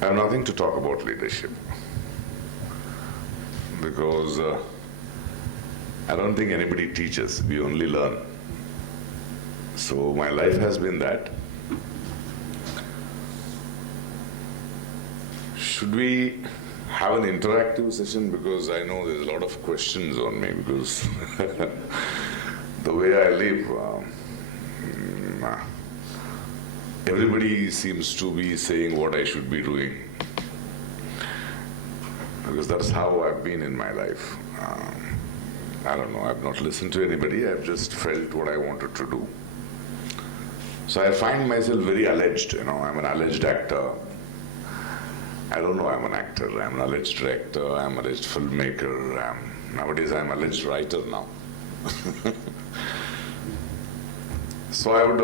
I have nothing to talk about leadership because I don't think anybody teaches, we only learn. So my life has been that. Should we have an interactive session? Because I know there's a lot of questions on me because the way I live, everybody seems to be saying what I should be doing. Because that's how I've been in my life. I don't know, I've not listened to anybody, I've just felt what I wanted to do. So I find myself very alleged, I'm an alleged actor. I don't know I'm an actor, I'm an alleged director, I'm an alleged filmmaker, nowadays I'm an alleged writer now. So I would,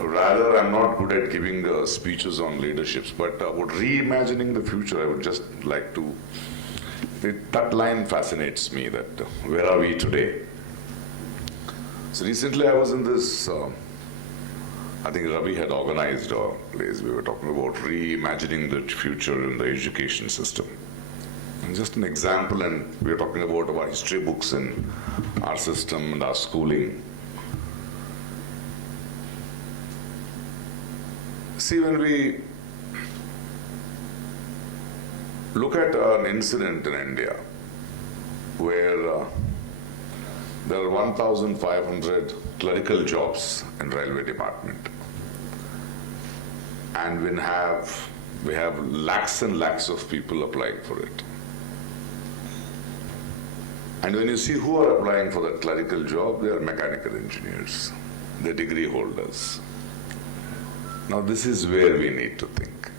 rather I'm not good at giving speeches on leaderships, but about reimagining the future, I would just like to, that line fascinates me, that where are we today? So recently I was in this, I think Ravi had organized a place. We were talking about reimagining the future in the education system. And just an example, and we were talking about our history books in our system and our schooling. See, when we look at an incident in India where there are 1,500 clerical jobs in railway department, and we have lakhs and lakhs of people applying for it. And when you see who are applying for that clerical job, they are mechanical engineers, they're degree holders. Now this is where we need to think.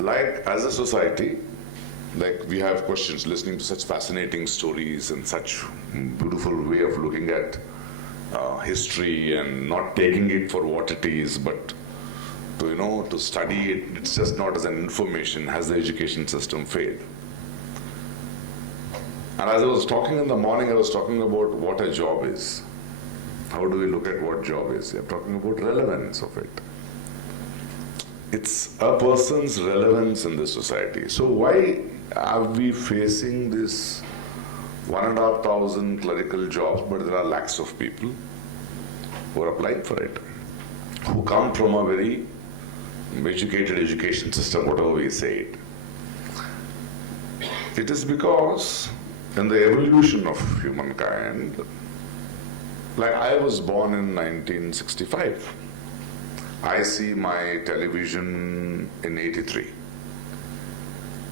Like as a society, like we have questions, listening to such fascinating stories and such beautiful way of looking at history and not taking it for what it is, but to study it. It's just not as an information. Has the education system failed? And as I was talking in the morning, I was talking about what a job is. How do we look at what job is? I'm talking about relevance of it. It's a person's relevance in the society. So why are we facing this 1,500 clerical jobs, but there are lakhs of people who are applying for it, who come from a very educated education system, whatever we say it. It is because in the evolution of humankind, like I was born in 1965. I see my television in 83.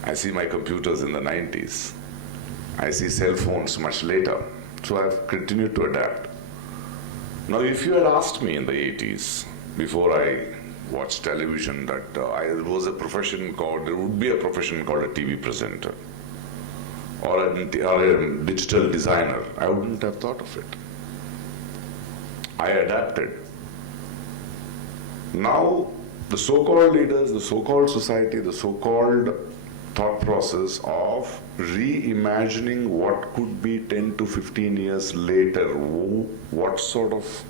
I see my computers in the 90s. I see cell phones much later. So I've continued to adapt. Now, if you had asked me in the 80s, before I watched television, that there would be a profession called a TV presenter or a digital designer, I wouldn't have thought of it. I adapted. Now, the so-called leaders, the so-called society, the so-called thought process of reimagining what could be 10 to 15 years later, what sort of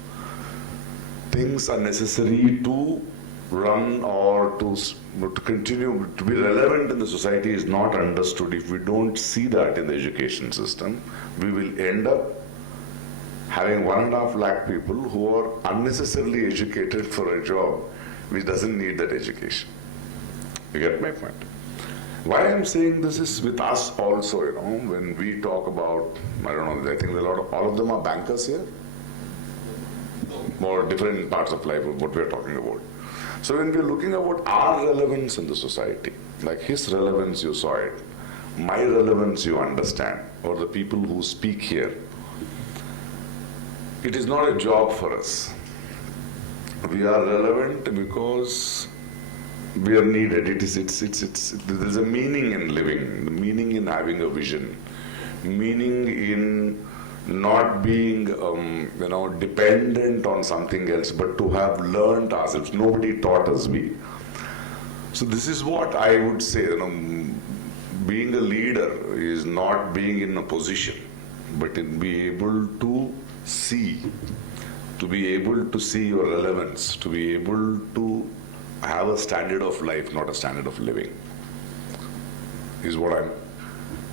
things are necessary to run or to continue to be relevant in the society is not understood. If we don't see that in the education system, we will end up having 1.5 lakh people who are unnecessarily educated for a job which doesn't need that education. You get my point? Why I'm saying this is with us also, when we talk about, I don't know, I think all of them are bankers here? More different parts of life of what we're talking about. So when we're looking about our relevance in the society, like his relevance, you saw it, my relevance, you understand, or the people who speak here, it is not a job for us. We are relevant because we are needed. There's a meaning in living, meaning in having a vision, meaning in not being, dependent on something else, but to have learned ourselves. Nobody taught us. So this is what I would say. Being a leader is not being in a position, but in be able to see to be able to see your relevance, to be able to have a standard of life, not a standard of living, is what I'm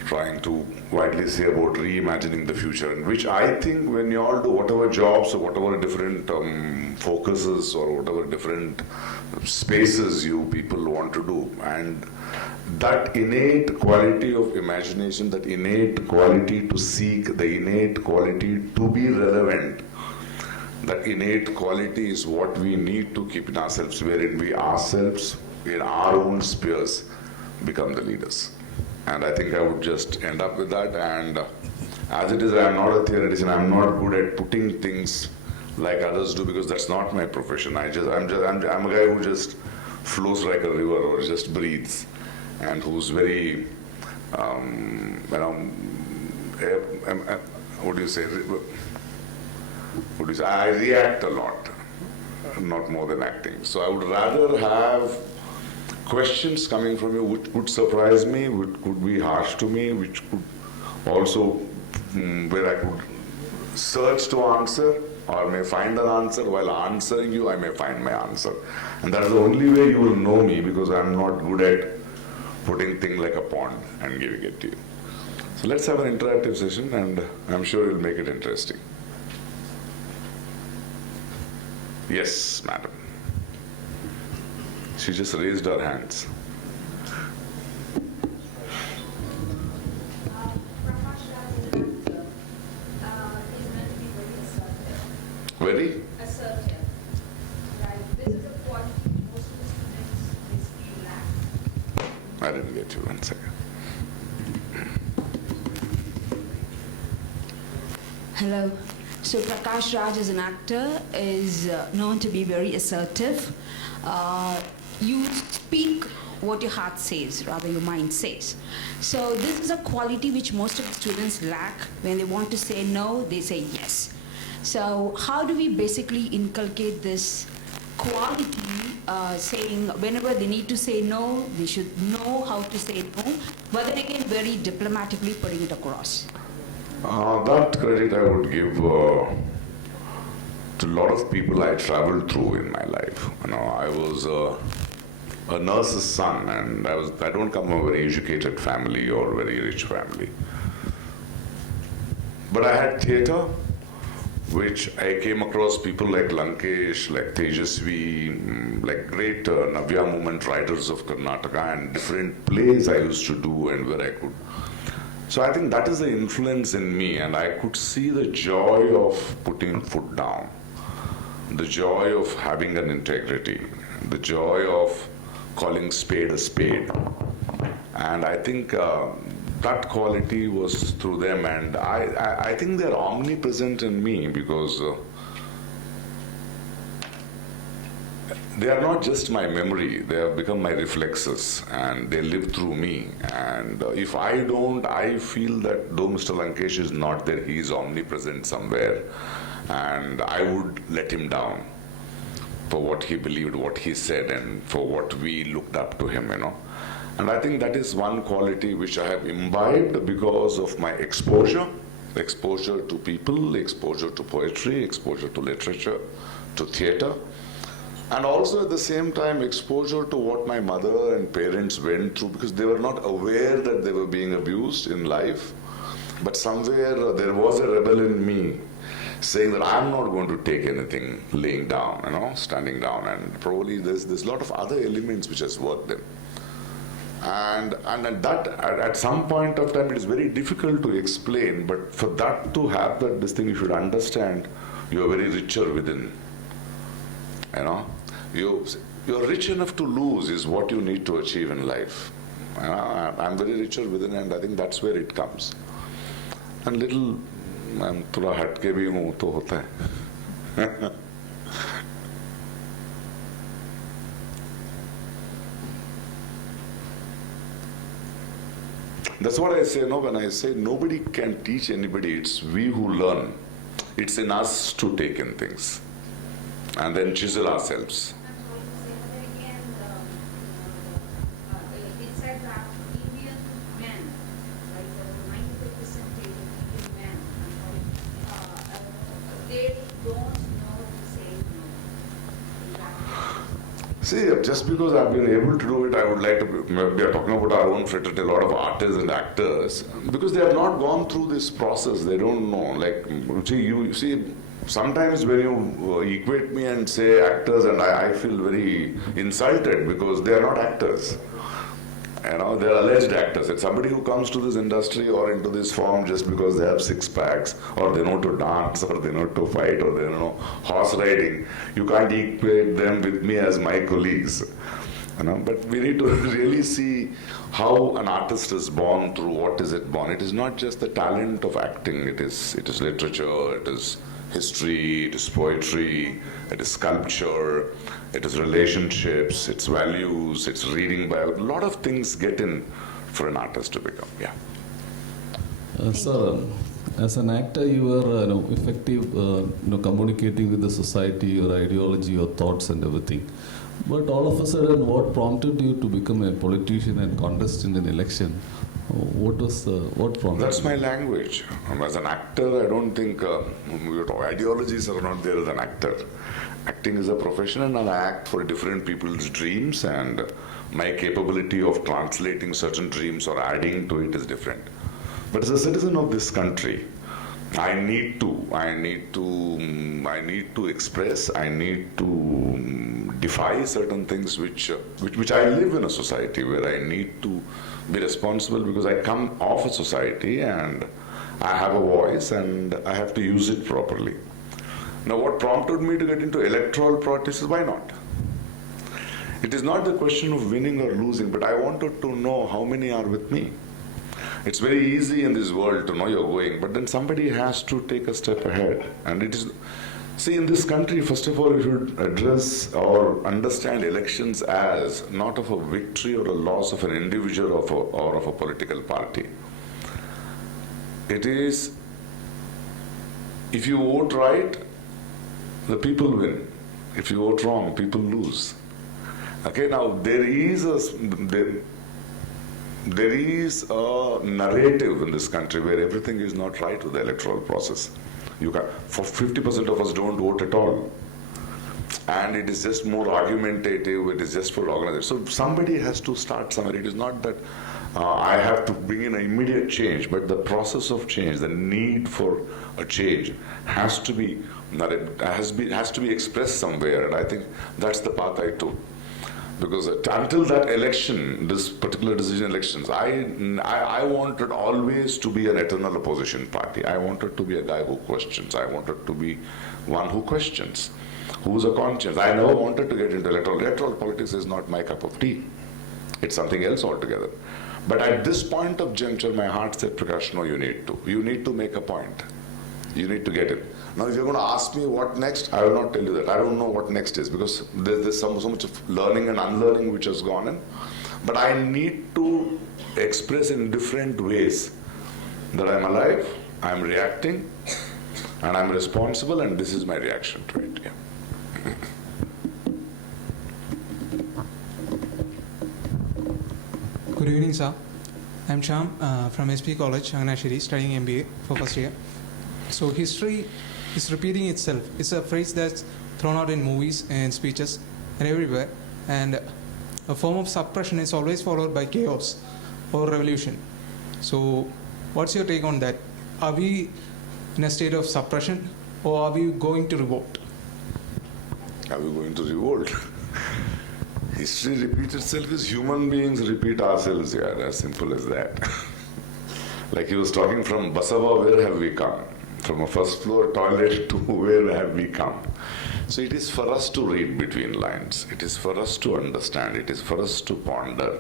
trying to widely say about reimagining the future, and which I think when you all do whatever jobs or whatever different focuses or whatever different spaces you people want to do, and that innate quality of imagination, that innate quality to seek, the innate quality to be relevant, that innate quality is what we need to keep in ourselves, wherein we ourselves, in our own spheres, become the leaders. And I think I would just end up with that. And as it is, I'm not a theoretician. I'm not good at putting things like others do, because that's not my profession. I'm a guy who just flows like a river or just breathes, and who's very, what do you say? I react a lot, not more than acting. So I would rather have questions coming from you which would surprise me, which could be harsh to me, which could also, where I could search to answer, or may find an answer. While answering you, I may find my answer. And that's the only way you will know me, because I'm not good at putting things like a pond and giving it to you. So let's have an interactive session, and I'm sure you'll make it interesting. Yes, madam. She just raised her hands. Prakash Raj is an actor. He's meant to be very assertive. Very? Assertive. Right. This is a quality most of the students basically lack. I didn't get you. 1 second. Hello. So Prakash Raj as an actor is known to be very assertive. You speak what your heart says, rather your mind says. So this is a quality which most of the students lack. When they want to say no, they say yes. So how do we basically inculcate this quality, saying whenever they need to say no, they should know how to say no, but then again very diplomatically putting it across? That credit I would give to a lot of people I traveled through in my life. I was a nurse's son, and I don't come from a very educated family or very rich family. But I had theatre, which I came across people like Lankesh, like Tejasvi, like great Navya movement writers of Karnataka, and different plays I used to do and where I could. So I think that is the influence in me, and I could see the joy of putting foot down, the joy of having an integrity, the joy of calling spade a spade. And I think that quality was through them, and I think they're omnipresent in me, because they are not just my memory, they have become my reflexes, and they live through me. And if I don't, I feel that though Mr. Lankesh is not there, he is omnipresent somewhere, and I would let him down for what he believed, what he said, and for what we looked up to him, And I think that is one quality which I have imbibed because of my exposure to people, exposure to poetry, exposure to literature, to theatre. And also at the same time exposure to what my mother and parents went through, because they were not aware that they were being abused in life. But somewhere there was a rebel in me saying that I'm not going to take anything laying down, standing down. And probably there's a lot of other elements which has worked in. And that at some point of time it is very difficult to explain, but for that to happen, this thing you should understand you are very richer within. You're rich enough to lose is what you need to achieve in life. I'm very richer within, and I think that's where it comes. And little, I'm थोड़ा हटके भी हूँ तो होता है. That's what I say, when I say nobody can teach anybody, it's we who learn. It's in us to take in things and then chisel ourselves. They don't know See, just because I've been able to do it, I would like to. We are talking about our own fraternity, a lot of artists and actors, because they have not gone through this process. They don't know. Like, you see, sometimes when you equate me and say actors, and I feel very insulted because they are not actors. You know, they're alleged actors. It's somebody who comes to this industry or into this form just because they have six packs, or they know to dance, or they know to fight, or they know horse riding. You can't equate them with me as my colleagues. You know, but we need to really see how an artist is born through what is it born. It is not just the talent of acting. It is literature. It is history. It is poetry. It is sculpture. It is relationships, it's values, it's reading by a lot of things get in for an artist to become. Yeah. Sir, as an actor, you were effective communicating with the society, your ideology, your thoughts and everything. But all of a sudden, what prompted you to become a politician and contest in an election? What prompted That's you? my language. As an actor, I don't think ideologies are not there as an actor. Acting is a profession, and I act for different people's dreams, and my capability of translating certain dreams or adding to it is different. But as a citizen of this country, I need to express, I need to defy certain things which I live in a society where I need to be responsible, because I come off a society and I have a voice and I have to use it properly. Now, what prompted me to get into electoral politics is why not? It is not the question of winning or losing, but I wanted to know how many are with me. It's very easy in this world to know you're going, but then somebody has to take a step ahead. And it is, see, in this country, first of all, we should address or understand elections as not of a victory or a loss of an individual or of a political party. It is, if you vote right, the people win. If you vote wrong, people lose. Okay, now there is a narrative in this country where everything is not right with the electoral process. For 50% of us don't vote at all. And it is just more argumentative, it is just for organization. So somebody has to start somewhere. It is not that I have to bring in an immediate change, but the process of change, the need for a change has to be expressed somewhere, and I think that's the path I took. Because until that election, this particular decision elections, I wanted always to be an eternal opposition party. I wanted to be a guy who questions. I wanted to be one who questions, who's a conscience. I never wanted to get into electoral. Electoral politics is not my cup of tea. It's something else altogether. But at this point of juncture, my heart said, Prakash, no, you need to make a point. You need to get it. Now, if you're going to ask me what next, I will not tell you that. I don't know what next is, because there's so much of learning and unlearning which has gone in. But I need to express in different ways that I'm alive, I'm reacting, and I'm responsible, and this is my reaction to it. Yeah. Good evening, sir. I'm Sham from SP College, Anganashiri, studying MBA for first year. So history is repeating itself. It's a phrase that's thrown out in movies and speeches and everywhere. And a form of suppression is always followed by chaos or revolution. So what's your take on that? Are we in a state of suppression, or are we going to revolt? Are we going to revolt? History repeats itself as human beings repeat ourselves, yeah, as simple as that. Like he was talking from Basava, where have we come? From a first floor toilet to where have we come? So it is for us to read between lines. It is for us to understand. It is for us to ponder.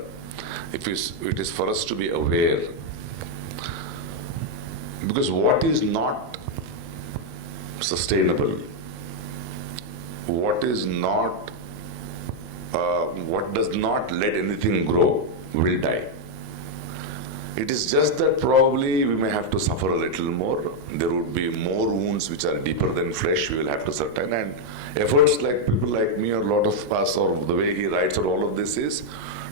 It is for us to be aware. Because what is not sustainable, what does not let anything grow will die. It is just that probably we may have to suffer a little more. There would be more wounds which are deeper than flesh we will have to sustain. And efforts like people like me or a lot of us, or the way he writes or all of this, is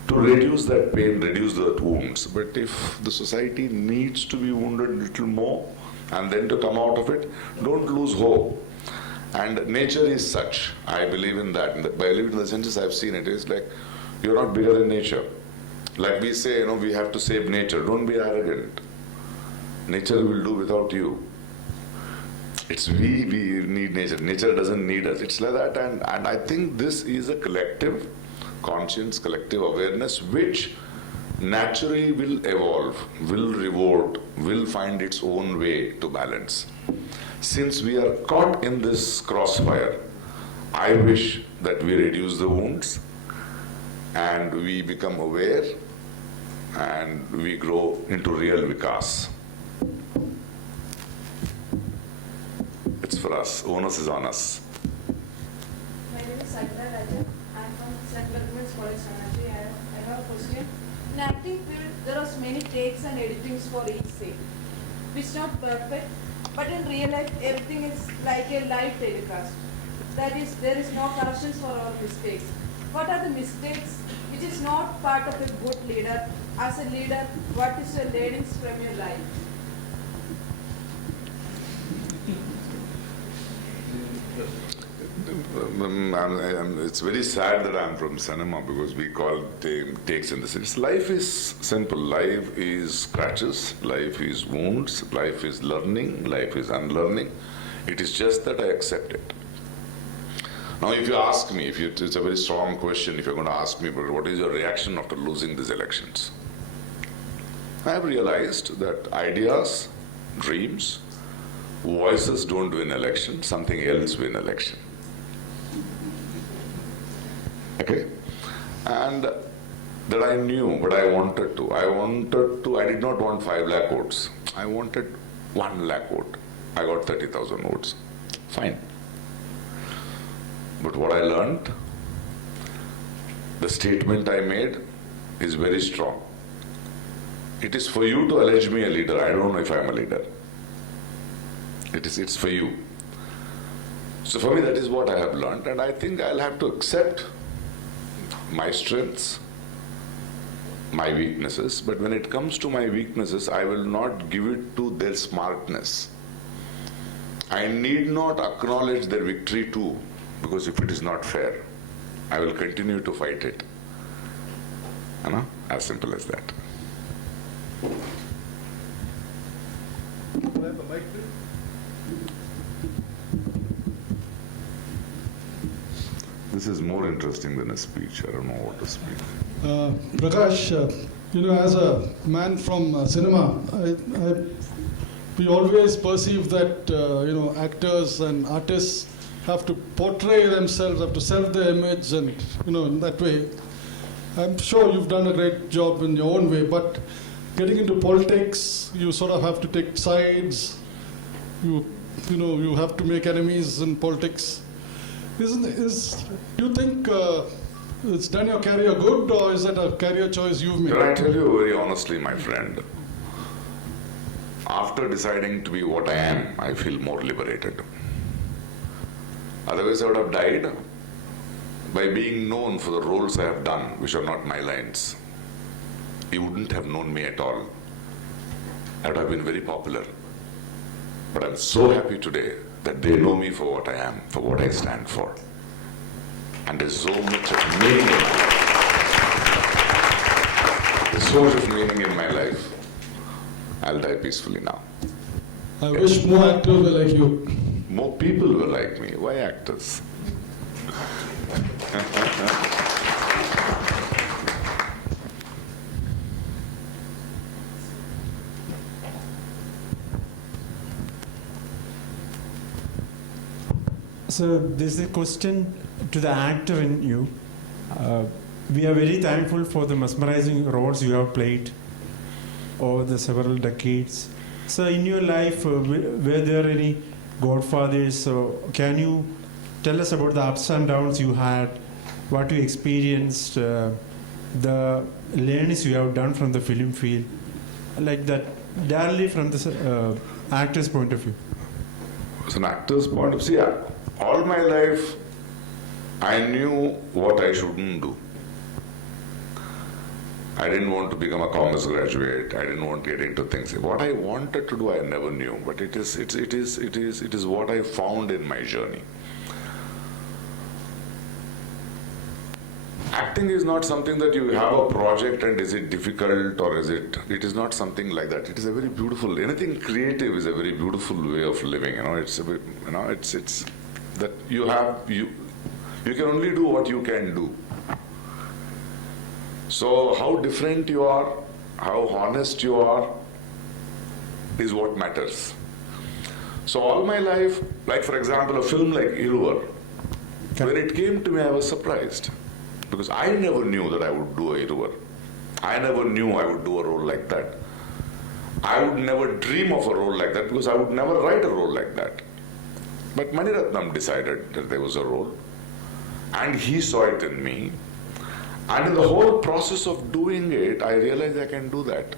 to reduce that pain, reduce the wounds. But if the society needs to be wounded a little more and then to come out of it, don't lose hope. And nature is such. I believe in that. By believe in the senses I've seen it is like you're not bigger than nature. Like we say, we have to save nature. Don't be arrogant. Nature will do without you. It's we need nature. Nature doesn't need us. It's like that. And I think this is a collective conscience, collective awareness, which naturally will evolve, will reward, will find its own way to balance. Since we are caught in this crossfire, I wish that we reduce the wounds and we become aware and we grow into real vikas. It's for us. Onus is on us. My name is CII Raja. I'm from Central Women's College, Sanaji. I have a question. In acting field, there are many takes and editings for each scene, which is not perfect, but in real life, everything is like a live telecast. That is, there is no corrections for our mistakes. What are the mistakes which is not part of a good leader? As a leader, what is your learnings from your life? It's very sad that I'm from cinema because we call takes in the sense. Life is simple. Life is scratches. Life is wounds. Life is learning. Life is unlearning. It is just that I accept it. Now, if you ask me, it's a very strong question. If you're going to ask me, but what is your reaction after losing these elections? I have realized that ideas, dreams, voices don't win election. Something else win election. Okay, and that I knew, but I wanted to. I did not want 5 lakh votes. I wanted 1 lakh vote. I got 30,000 votes. Fine. But what I learned, the statement I made is very strong. It is for you to allege me a leader. I don't know if I'm a leader. It's for you. So for me, that is what I have learned, and I think I'll have to accept my strengths, my weaknesses, but when it comes to my weaknesses, I will not give it to their smartness. I need not acknowledge their victory too, because if it is not fair, I will continue to fight it. As simple as that. Can I have the mic, please? This is more interesting than a speech. I don't know what to speak. Prakash, as a man from cinema, we always perceive that, actors and artists have to portray themselves, have to sell their image, and, in that way. I'm sure you've done a great job in your own way, but getting into politics, you sort of have to take sides. You have to make enemies in politics. Do you think it's done your career good, or is that a career choice you've made? Can I tell you very honestly, my friend? After deciding to be what I am, I feel more liberated. Otherwise, I would have died by being known for the roles I have done, which are not my lines. You wouldn't have known me at all. I would have been very popular. But I'm so happy today that they know me for what I am, for what I stand for. And there's so much of meaning in my life. There's so much of meaning in my life. I'll die peacefully now. I wish more actors were like you. More people were like me. Why actors? So this is a question to the actor in you. We are very thankful for the mesmerizing roles you have played over the several decades. So in your life, were there any godfathers? So can you tell us about the ups and downs you had, what you experienced, the learnings you have done from the film field, like that, directly from the actor's point of view? As an actor's point of view, all my life, I knew what I shouldn't do. I didn't want to become a commerce graduate. I didn't want to get into things. What I wanted to do, I never knew. But it is what I found in my journey. Acting is not something that you have a project and is it difficult or it is not something like that. It is a very beautiful, anything creative is a very beautiful way of living, it's that you can only do what you can do. So how different you are, how honest you are is what matters. So all my life, like for example, a film like Iruvar, when it came to me, I was surprised. Because I never knew that I would do a Iruvar. I never knew I would do a role like that. I would never dream of a role like that because I would never write a role like that. But Maniratnam decided that there was a role and he saw it in me. And in the whole process of doing it, I realized I can do that.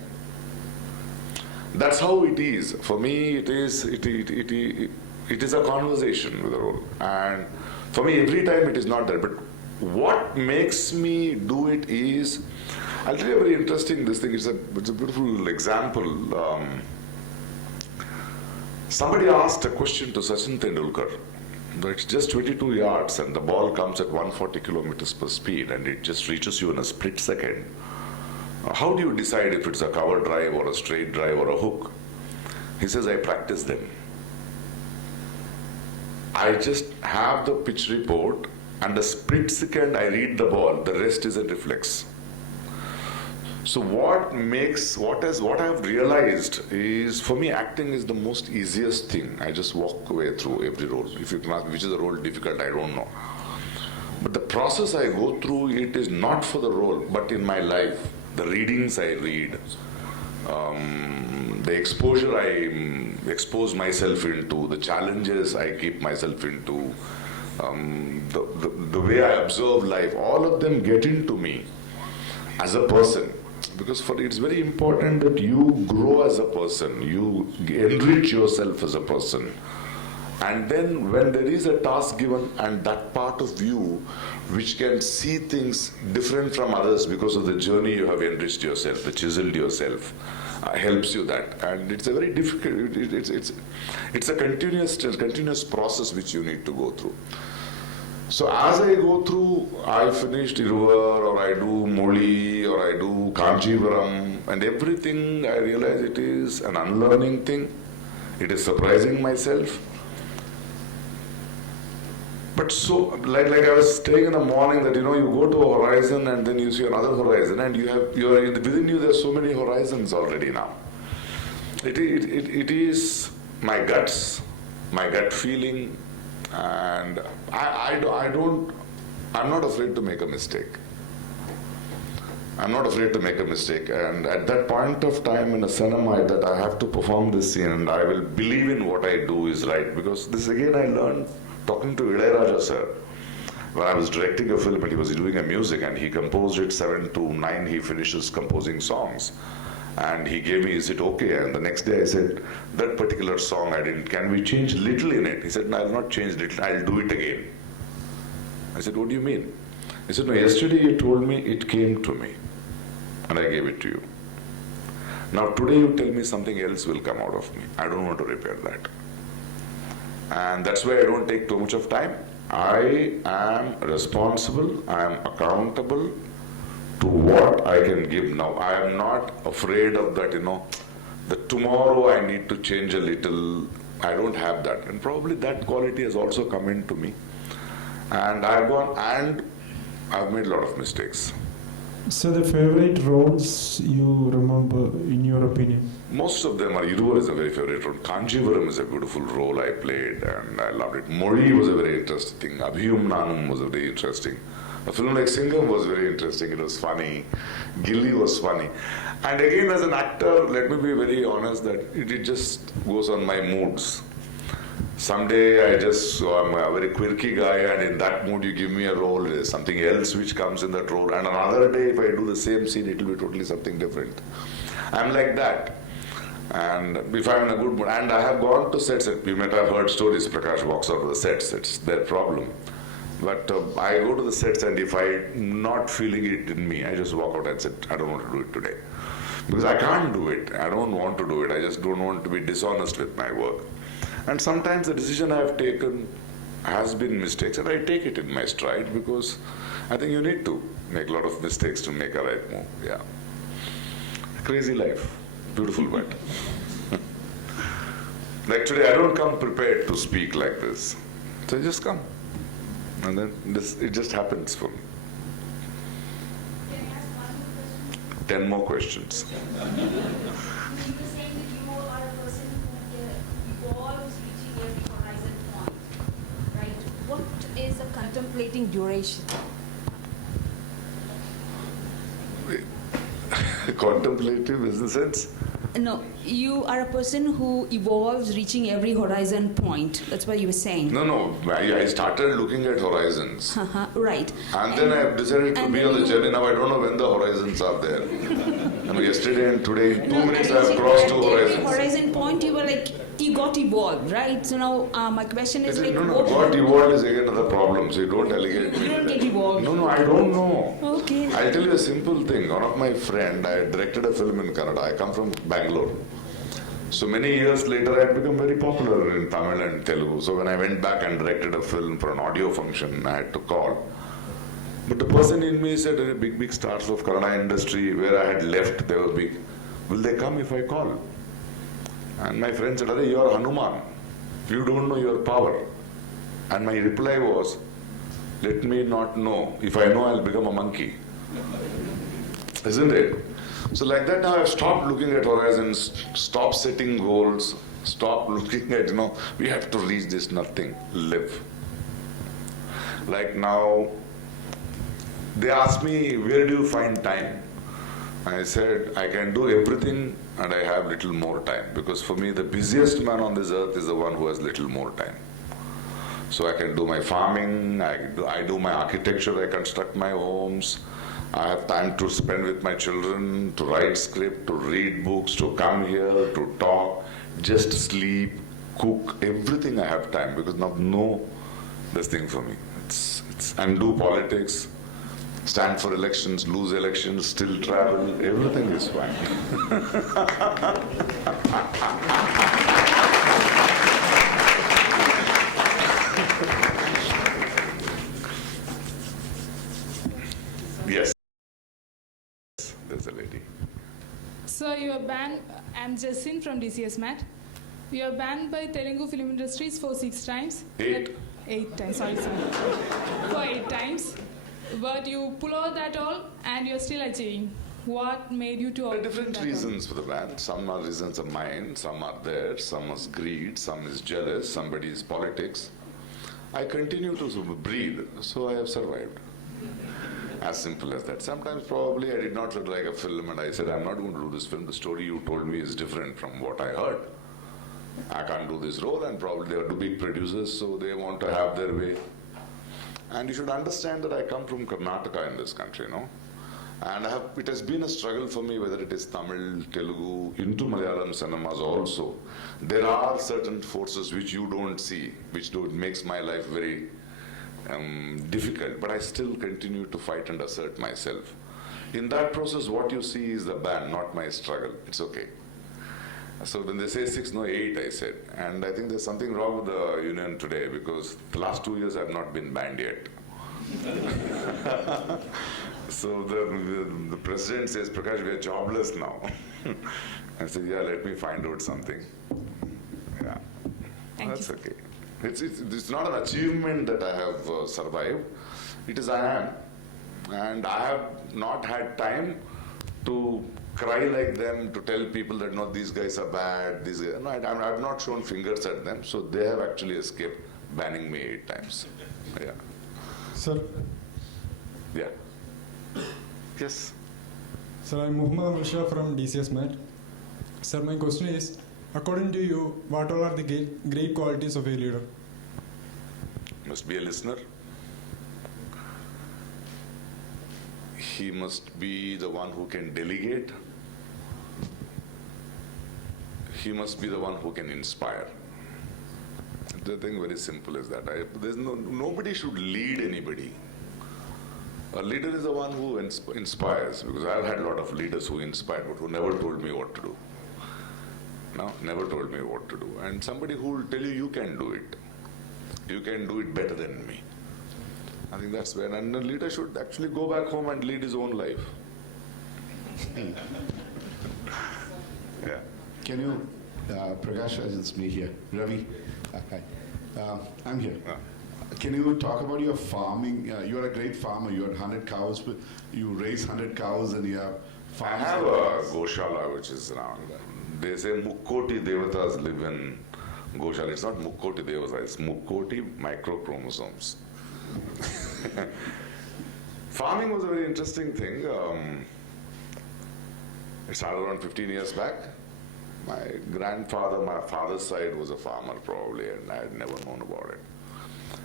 That's how it is. For me, it is a conversation with a role. And for me, every time it is not there. But what makes me do it is, I'll tell you a very interesting this thing. It's a beautiful example. Somebody asked a question to Sachin Tendulkar. It's just 22 yards and the ball comes at 140 kilometers per speed and it just reaches you in a split second. How do you decide if it's a cover drive or a straight drive or a hook? He says, I practice them. I just have the pitch report and a split second I read the ball, the rest is a reflex. So what I have realized is, for me, acting is the most easiest thing. I just walk away through every role. If you can ask which is the role difficult, I don't know. But the process I go through, it is not for the role, but in my life. The readings I read, the exposure I expose myself into, the challenges I keep myself into, the way I observe life, all of them get into me as a person. Because it's very important that you grow as a person, you enrich yourself as a person. And then when there is a task given and that part of you which can see things different from others because of the journey you have enriched yourself, the chiseled yourself, helps you that. And it's a very difficult, it's a continuous process which you need to go through. So as I go through, I finished Iruvar or I do Moli or I do Kanchivaram and everything, I realize it is an unlearning thing. It is surprising myself. But so, like I was saying in the morning that, you go to a horizon and then you see another horizon and within you there's so many horizons already now. It is my guts, my gut feeling, and I'm not afraid to make a mistake. I'm not afraid to make a mistake. And at that point of time in a cinema that I have to perform this scene and I will believe in what I do is right. Because this again I learned talking to Ilaiyaraaja sir. When I was directing a film and he was doing a music and he composed it 7 to 9, he finishes composing songs. And he gave me, is it okay? And the next day I said, that particular song can we change little in it? He said, no, I'll not change little, I'll do it again. I said, what do you mean? He said, no, yesterday you told me it came to me and I gave it to you. Now today you tell me something else will come out of me. I don't want to repair that. And that's why I don't take too much of time. I am responsible, I am accountable to what I can give now. I am not afraid of that, that tomorrow I need to change a little. I don't have that. And probably that quality has also come into me. And I've made a lot of mistakes. So the favorite roles you remember in your opinion? Most of them are. Iruvar is a very favorite role. Kanchivaram is a beautiful role I played and I loved it. Moli was a very interesting thing. Abhiyum Nanum was a very interesting. A film like Singham was very interesting. It was funny. Gilli was funny. And again, as an actor, let me be very honest that it just goes on my moods. Someday I'm a very quirky guy and in that mood you give me a role, there's something else which comes in that role. And another day if I do the same scene, it will be totally something different. I'm like that. And if I'm in a good mood, and I have gone to sets, you might have heard stories, Prakash walks out of the sets, it's their problem. But I go to the sets and if I'm not feeling it in me, I just walk out and say, I don't want to do it today. Because I can't do it, I don't want to do it, I just don't want to be dishonest with my work. And sometimes the decision I have taken has been mistakes, and I take it in my stride because I think you need to make a lot of mistakes to make a right move. Yeah. Crazy life. Beautiful but. Like today, I don't come prepared to speak like this. So I just come. And then it just happens for me. Can I ask one more question? 10 more questions. You were saying that you are a person who evolves reaching every horizon point, right? What is a contemplating duration? Contemplative is the sense. No, you are a person who evolves reaching every horizon point. That's what you were saying. No. I started looking at horizons. Right. And then I have decided to and be then on the you- journey. Now I don't know when the horizons are there. Yesterday and today, in 2 No, minutes I I have see crossed at 2 every horizons. horizon point, you were like, you got evolved, right? So now my question is like, No, what- got evolved is again another problem, so you don't allegate me. You don't get evolved. No, I don't know. Okay. I'll tell you a simple thing. One of my friend, I directed a film in Kannada. I come from Bangalore. So many years later, I had become very popular in Tamil and Telugu. So when I went back and directed a film for an audio function, I had to call. But the person in me said, big stars of Kannada industry, where I had left, they were big. Will they come if I call? And my friend said, Arey, you are Hanuman. You don't know your power. And my reply was, let me not know. If I know, I'll become a monkey. Isn't it? So like that now I've stopped looking at horizons, stopped setting goals, stopped looking at, we have to reach this, nothing, live. Like now, they asked me, where do you find time? I said, I can do everything and I have little more time. Because for me, the busiest man on this earth is the one who has little more time. So I can do my farming, I do my architecture, I construct my homes. I have time to spend with my children, to write script, to read books, to come here, to talk, just sleep, cook, everything I have time because now no, this thing for me. It's and do politics, stand for elections, lose elections, still travel, everything is fine. Yes. There's a lady. So you are banned, I'm Jasin from DCS Mat. You are banned by Telugu film industries for 6 times. 8. 8 times, sorry. For 8 times. But you pull out that all and you're still achieving. What made you to There are overcome different that all? reasons for the ban. Some are reasons of mine, some are there, some is greed, some is jealous, somebody is politics. I continue to breathe, so I have survived. As simple as that. Sometimes probably I did not feel like a film and I said, I'm not going to do this film. The story you told me is different from what I heard. I can't do this role and probably they are two big producers, so they want to have their way. And you should understand that I come from Karnataka in this country, And it has been a struggle for me, whether it is Tamil, Telugu, into Malayalam cinemas also. There are certain forces which you don't see, which makes my life very difficult, but I still continue to fight and assert myself. In that process, what you see is the ban, not my struggle. It's okay. So when they say 6, no 8, I said. And I think there's something wrong with the union today because the last 2 years I've not been banned yet. So the president says, Prakash, we are jobless now. I said, yeah, let me find out something. Yeah, that's okay. It's not an achievement that I have survived. It is I am. And I have not had time to cry like them, to tell people that, no, these guys are bad. No, I've not shown fingers at them. So they have actually escaped banning me 8 times. Yeah. Sir, Yeah. Yes. sir, I'm Muhammad Musha from DCS Mat. Sir, my question is, according to you, what all are the great qualities of a leader? Must be a listener. He must be the one who can delegate. He must be the one who can inspire. The thing very simple is that nobody should lead anybody. A leader is the one who inspires, because I've had a lot of leaders who inspired, but who never told me what to do. No, never told me what to do. And somebody who will tell you, you can do it. You can do it better than me. I think that's where, and the leader should actually go back home and lead his own life. Yeah. Can you, Prakash Raj, it's me here. Ravi, hi. I'm here. Can you talk about your farming? You're a great farmer. You had 100 cows. You raise 100 cows and you have I farms. have a Goshala which is around. They say Mukkoti Devatas live in Goshala. It's not Mukkoti Devatas, it's Mukkoti microchromosomes. Farming was a very interesting thing. It started around 15 years back. My grandfather, my father's side, was a farmer probably, and I had never known about it.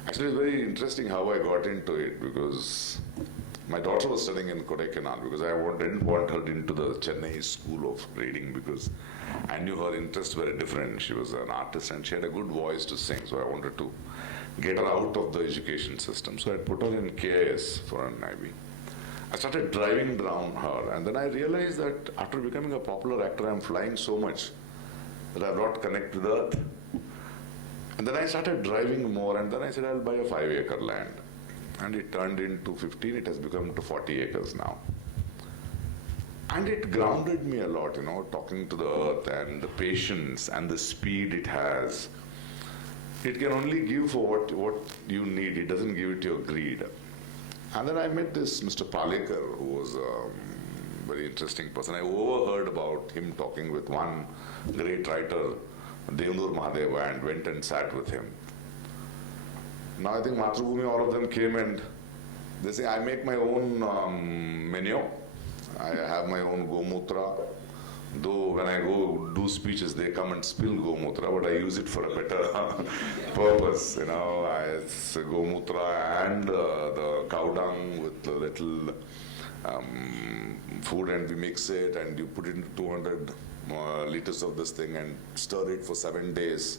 Actually, it's very interesting how I got into it, because my daughter was studying in Kodaikanal, because I didn't want her into the Chennai school of reading, because I knew her interests were different. She was an artist and she had a good voice to sing, so I wanted to get her out of the education system. So I put her in KIS for an IB. I started driving around her, and then I realized that after becoming a popular actor, I'm flying so much that I've not connected with Earth. And then I started driving more, and then I said I'll buy a 5-acre land. And it turned into 15, it has become to 40 acres now. And it grounded me a lot, talking to the earth and the patience and the speed it has. It can only give for what you need, it doesn't give it your greed. And then I met this Mr. Palekar, who was a very interesting person. I overheard about him talking with one great writer, Devanur Mahadeva, and went and sat with him. Now I think Matrubhumi, all of them came and they say, I make my own menu. I have my own Gomutra. Though when I go do speeches, they come and spill Gomutra, but I use it for a better purpose. It's Gomutra and the cow dung with a little food, and we mix it and you put it into 200 liters of this thing and stir it for 7 days.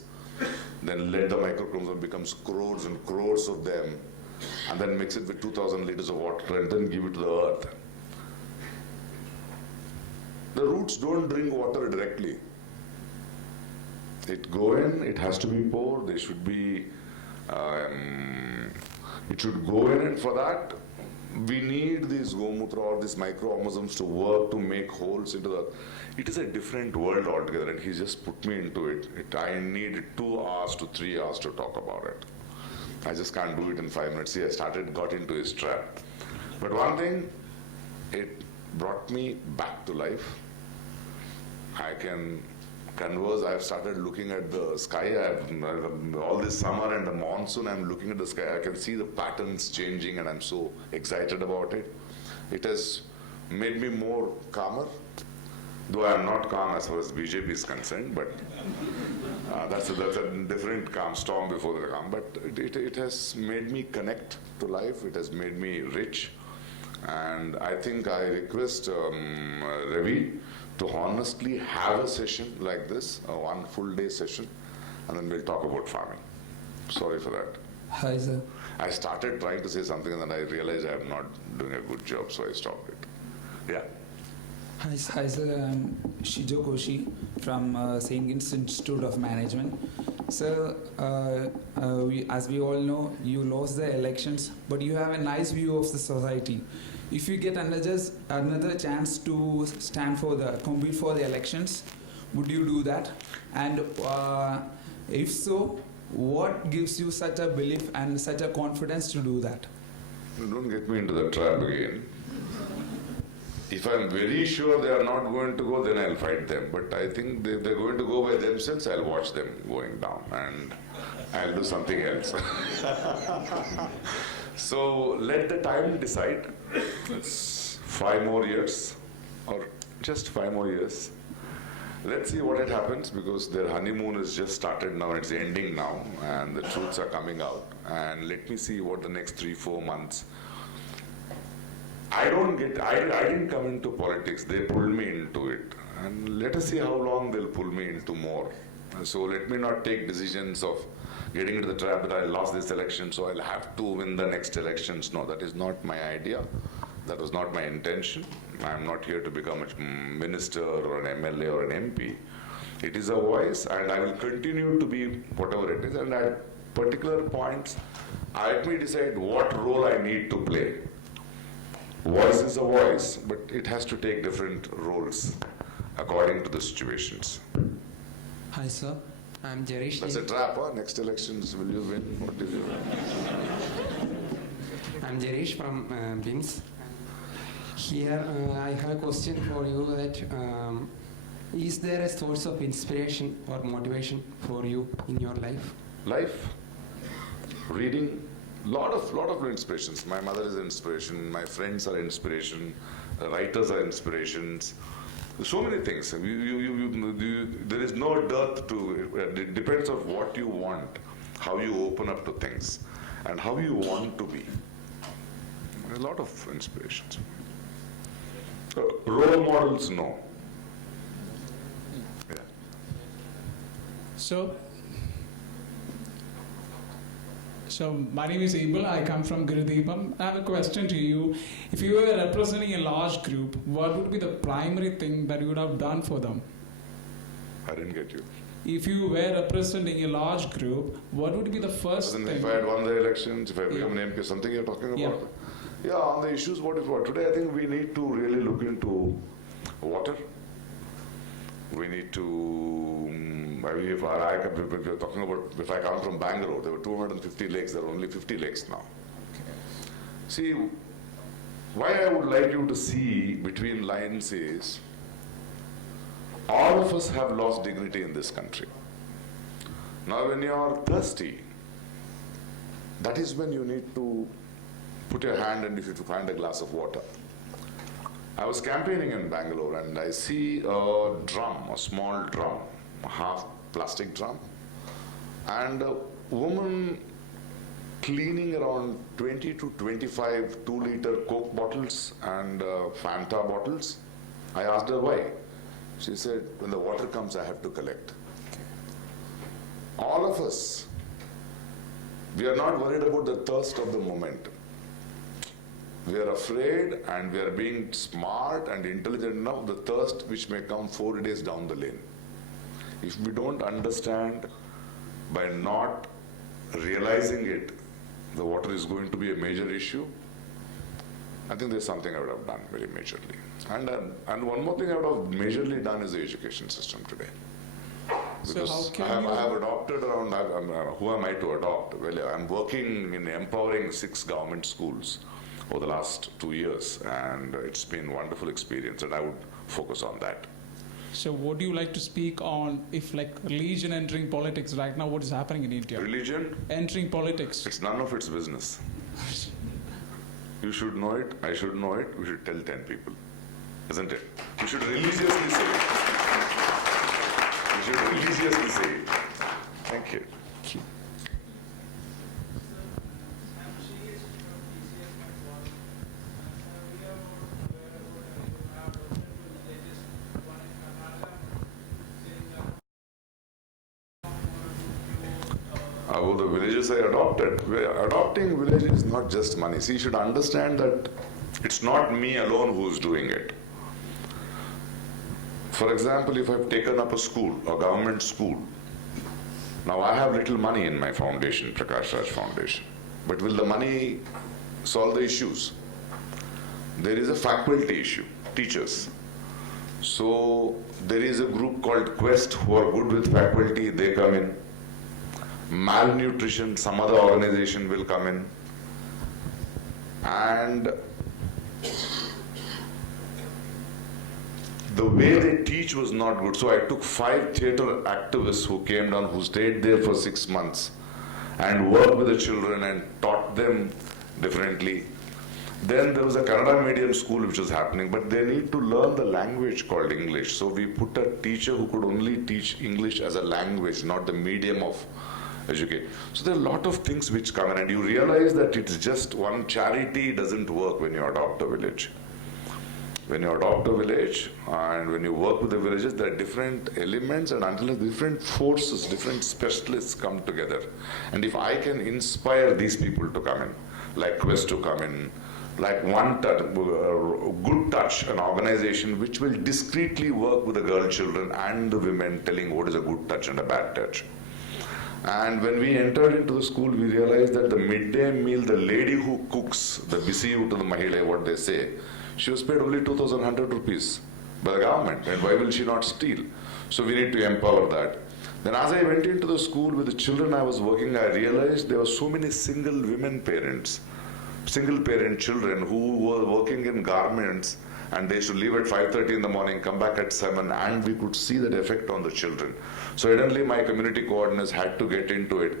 Then let the microchromosome becomes crores and crores of them, and then mix it with 2,000 liters of water and then give it to the earth. The roots don't drink water directly. It go in, it has to be poured, they should be, it should go in, and for that, we need these Gomutra or these microorganisms to work to make holes into the. It is a different world altogether, and he just put me into it. I needed 2 hours to 3 hours to talk about it. I just can't do it in 5 minutes. See, got into his trap. But one thing, it brought me back to life. I can converse. I've started looking at the sky. All this summer and the monsoon, I'm looking at the sky. I can see the patterns changing, and I'm so excited about it. It has made me more calmer, though I'm not calm as far as BJP is concerned, but that's a different calm storm before the calm. But it has made me connect to life. It has made me rich. And I think I request Ravi to honestly have a session like this, a 1 full day session, and then we'll talk about farming. Sorry for that. Hi, sir. I started trying to say something and then I realized I'm not doing a good job, so I stopped it. Yeah. Hi, sir. I'm Shijo Koshi from St. Kitts Institute of Management. Sir, as we all know, you lost the elections, but you have a nice view of the society. If you get another chance to compete for the elections, would you do that? And if so, what gives you such a belief and such a confidence to do that? Don't get me into the trap again. If I'm very sure they are not going to go, then I'll fight them. But I think they're going to go by themselves, I'll watch them going down and I'll do something else. So let the time decide. It's 5 more years, or just 5 more years. Let's see what happens, because their honeymoon is just started now, it's ending now, and the truths are coming out. And let me see what the next 3-4 months. I didn't come into politics, they pulled me into it. And let us see how long they'll pull me into more. So let me not take decisions of getting into the trap that I lost this election, so I'll have to win the next elections. No, that is not my idea. That was not my intention. I'm not here to become a minister or an MLA or an MP. It is a voice, and I will continue to be whatever it is, and particular points, let me decide what role I need to play. Voice is a voice, but it has to take different roles according to the situations. Hi, sir. I'm Jerish. That's a trap, huh? Next elections, will you win? What did you I'm Jerish from BIMS. Here, I have a question for you that is there a source of inspiration or motivation for you in your life? Life, reading, lot of inspirations. My mother is an inspiration, my friends are inspiration, writers are inspirations. So many things. There is no dearth to it. It depends on what you want, how you open up to things, and how you want to be. A lot of inspirations. Role models, no. Yeah. So my name is Abel. I come from Gurudipam. I have a question to you. If you were representing a large group, what would be the primary thing that you would have done for them? I didn't get you. If you were representing a large group, what would be the first thing? If I had won the elections, if I become an MP, something you're talking about? Yeah, on the issues, what is what? Today, I think we need to really look into water. We need to, if you're talking about, if I come from Bangalore, there were 250 lakes, there are only 50 lakes now. See, why I would like you to see between lines is, all of us have lost dignity in this country. Now when you are thirsty, that is when you need to put your hand and if you find a glass of water. I was campaigning in Bangalore and I see a drum, a small drum, a half plastic drum, and a woman cleaning around 20 to 25 2-liter Coke bottles and Fanta bottles. I asked her why. She said, when the water comes, I have to collect. All of us, we are not worried about the thirst of the moment. We are afraid and we are being smart and intelligent enough, the thirst which may come 4 days down the lane. If we don't understand, by not realizing it, the water is going to be a major issue, I think there's something I would have done very majorly. And one more thing I would have majorly done is the education system today. Because so how can I have adopted around, who am I to adopt? Well, I'm working in empowering 6 government schools over the last 2 years, and it's been a wonderful experience, and I would focus on that. So what do you like to speak on if like religion entering politics right now, what is happening in India? Religion? Entering politics. It's none of its business. You should know it, I should know it, we should tell 10 people, isn't it? We should religiously say it. We should religiously say it. Thank you. About the villages I adopted. Adopting village is not just money. See, you should understand that it's not me alone who's doing it. For example, if I've taken up a school, a government school, now I have little money in my foundation, Prakash Raj Foundation. But will the money solve the issues? There is a faculty issue, teachers. So there is a group called Quest who are good with faculty, they come in. Malnutrition, some other organization will come in, and the way they teach was not good. So I took 5 theatre activists who came down, who stayed there for 6 months and worked with the children and taught them differently. Then there was a Kannada medium school which was happening, but they need to learn the language called English. So we put a teacher who could only teach English as a language, not the medium of educate. So there are a lot of things which come in, and you realize that it's just one charity doesn't work when you adopt a village. When you adopt a village and when you work with the villages, there are different elements, and until different forces, different specialists come together. And if I can inspire these people to come in, like Quest to come in, like One Touch, Good Touch, an organization which will discreetly work with the girl children and the women, telling what is a good touch and a bad touch. And when we entered into the school, we realized that the midday meal, the lady who cooks, the bisiyu to the mahila, what they say, she was paid only 2,100 rupees by the government. And why will she not steal? So we need to empower that. Then as I went into the school with the children I was working, I realized there were so many single women parents, single parent children who were working in garments, and they should leave at 5:30 in the morning, come back at 7, and we could see that effect on the children. So suddenly my community coordinators had to get into it.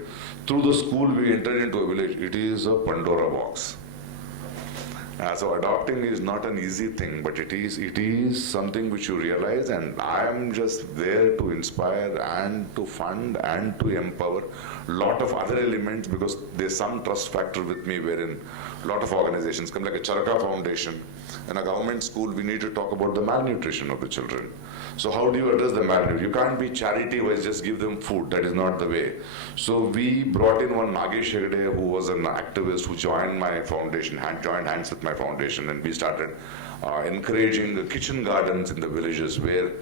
Through the school we entered into a village. It is a Pandora box. So adopting is not an easy thing, but it is something which you realize, and I am just there to inspire and to fund and to empower lot of other elements, because there's some trust factor with me wherein a lot of organizations come, like a Charaka Foundation. In a government school, we need to talk about the malnutrition of the children. So how do you address the malnutrition? You can't be charity-wise, just give them food. That is not the way. So we brought in one Nagesh Hegde, who was an activist, who joined my foundation, joined hands with my foundation, and we started encouraging the kitchen gardens in the villages where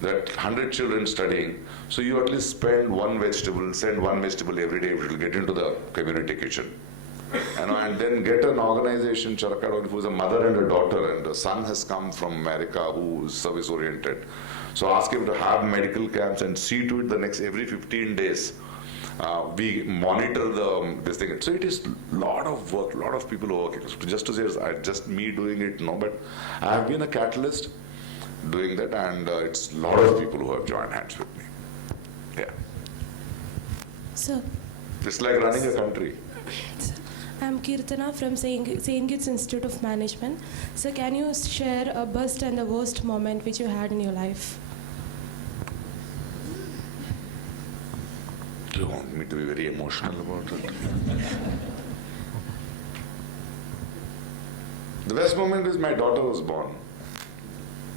there are 100 children studying. So you at least send one vegetable every day, which will get into the community kitchen. And then get an organization, Charaka, who is a mother and a daughter, and the son has come from America who is service oriented. So ask him to have medical camps and see to it every 15 days. We monitor this thing. So it is a lot of work, a lot of people are working. So just to say, it's just me doing it, no, but I have been a catalyst doing that, and it's a lot of people who have joined hands with me. Yeah. So, it's like running a country. I'm Kirtana from St. Kitts Institute of Management. So can you share a best and the worst moment which you had in your life? Do you want me to be very emotional about it? The best moment is my daughter was born.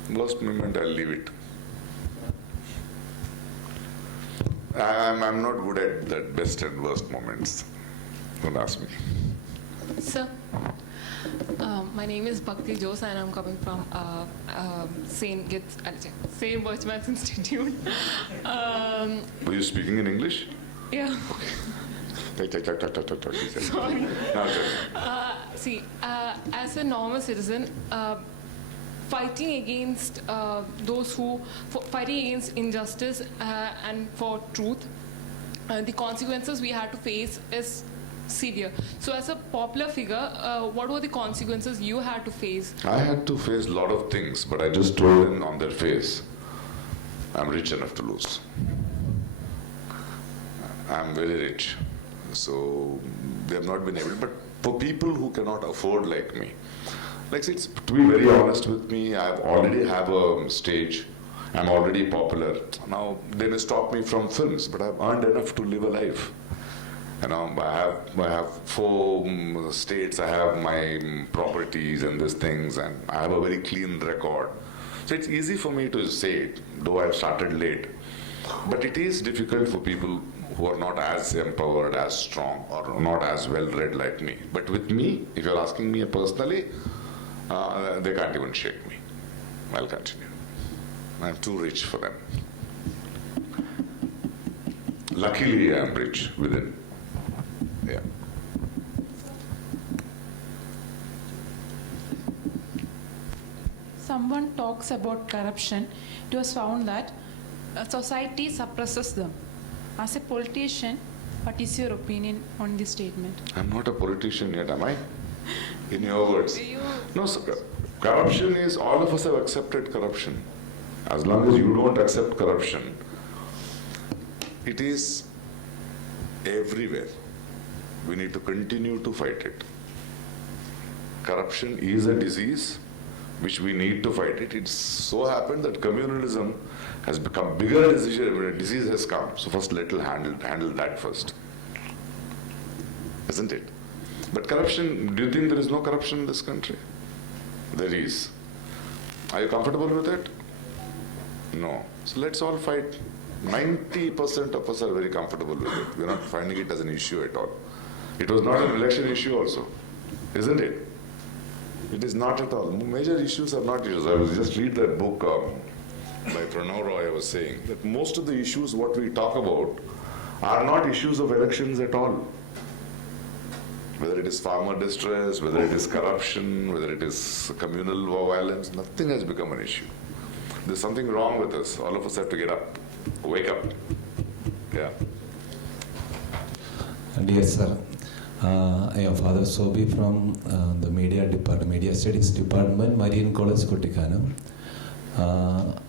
Worst moment, I'll leave it. I'm not good at the best and worst moments. Don't ask me. Sir, my name is Bhakti Jose and I'm coming from St. Birchman's Institute. Were you speaking in English? Yeah. Sorry. See, as a normal citizen, fighting against fighting against injustice and for truth, the consequences we had to face is severe. So as a popular figure, what were the consequences you had to face? I had to face a lot of things, but I just told them on their face, I'm rich enough to lose. I'm very rich. So they have not been able, but for people who cannot afford like me, to be very honest with me, I already have a stage. I'm already popular. Now they may stop me from films, but I've earned enough to live a life. I have 4 states, I have my properties and these things, and I have a very clean record. So it's easy for me to say it, though I've started late. But it is difficult for people who are not as empowered, as strong, or not as well-read like me. But with me, if you're asking me personally, they can't even shake me. I'll continue. I'm too rich for them. Luckily, I'm rich within. Yeah. Someone talks about corruption. It was found that society suppresses them. As a politician, what is your opinion on this statement? I'm not a politician yet, am I? In your words. No, corruption is, all of us have accepted corruption. As long as you don't accept corruption, it is everywhere. We need to continue to fight it. Corruption is a disease which we need to fight it. It's so happened that communalism has become bigger disease when a disease has come. So first let us handle that first. Isn't it? But corruption, do you think there is no corruption in this country? There is. Are you comfortable with it? No. So let's all fight. 90% of us are very comfortable with it. We're not finding it as an issue at all. It was not an election issue also. Isn't it? It is not at all. Major issues are not issues. I was just read that book by Pranav Roy. I was saying that most of the issues what we talk about are not issues of elections at all. Whether it is farmer distress, whether it is corruption, whether it is communal violence, nothing has become an issue. There's something wrong with us. All of us have to get up, wake up. Yeah. Dear sir, I am Father Sobi from the Media Department, Media Studies Department, Marine College, Kottikana.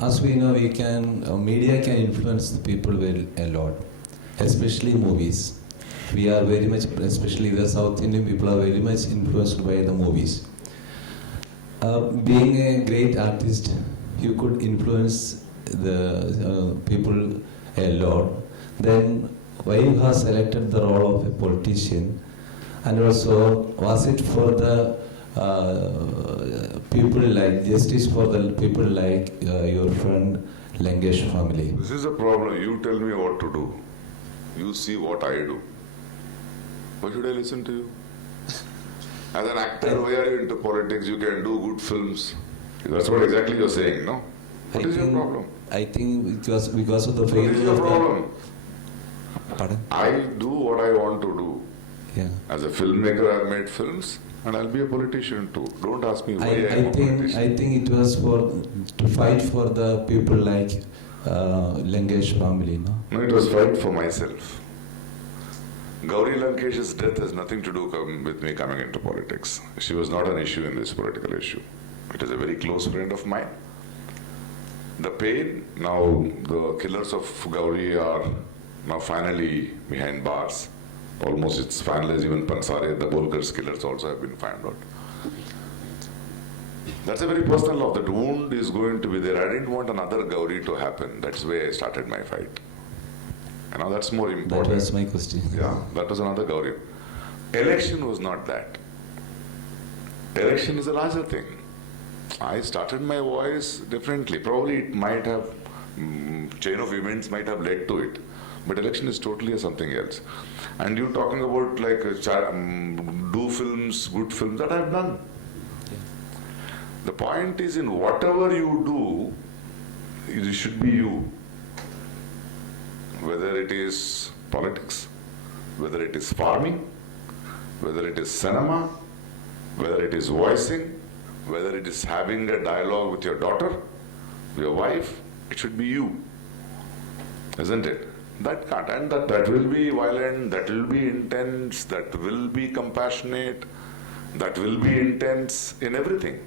As we know, media can influence the people a lot, especially movies. We are very much, especially the South Indian people, are very much influenced by the movies. Being a great artist, you could influence the people a lot. Then why you have selected the role of a politician, and also was it for the people like justice for the people like your friend Langesh family? This is a problem. You tell me what to do. You see what I do. Why should I listen to you? As an actor, why are you into politics? You can do good films. That's what exactly you're saying, no? What is your problem? I think because of the What failure is your of problem? Pardon? I do what I want to do. Yeah. As a filmmaker, I've made films, and I'll be a politician too. Don't ask me why I'm a politician. I think it was to fight for the people like Langesh family, no? No, it was fight for myself. Gauri Lankesh's death has nothing to do with me coming into politics. She was not an issue in this political issue. It is a very close friend of mine. The pain, now the killers of Gauri are now finally behind bars. Almost it's finalized, even Pansare, the Bolgar's killers also have been found out. That's a very personal love. That wound is going to be there. I didn't want another Gauri to happen. That's why I started my fight. And now that's more important. That was my question. Yeah, that was another Gauri. Election was not that. Election is a larger thing. I started my voice differently. Probably it might have, chain of events might have led to it. But election is totally something else. And you're talking about like do films, good films, that I've done. Yeah. The point is, in whatever you do, it should be you. Whether it is politics, whether it is farming, whether it is cinema, whether it is voicing, whether it is having a dialogue with your daughter, your wife, it should be you, isn't it? That can't, and that will be violent, that will be intense, that will be compassionate, that will be intense in everything.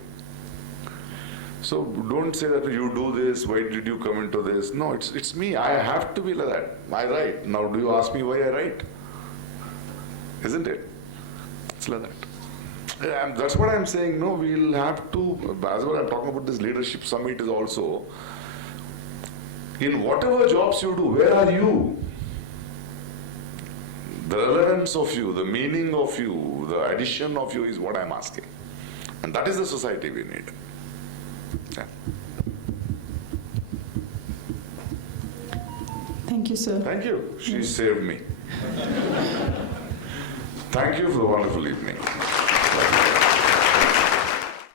So don't say that you do this, why did you come into this? No, it's me, I have to be like that. I write. Now do you ask me why I write? Isn't it? It's like that. And that's what I'm saying, no, we'll have to, as well I'm talking about this leadership summit is also, in whatever jobs you do, where are you? The relevance of you, the meaning of you, the addition of you is what I'm asking. And that is the society we need. Yeah. Thank you, sir. Thank you. She saved me. Thank you for the wonderful evening.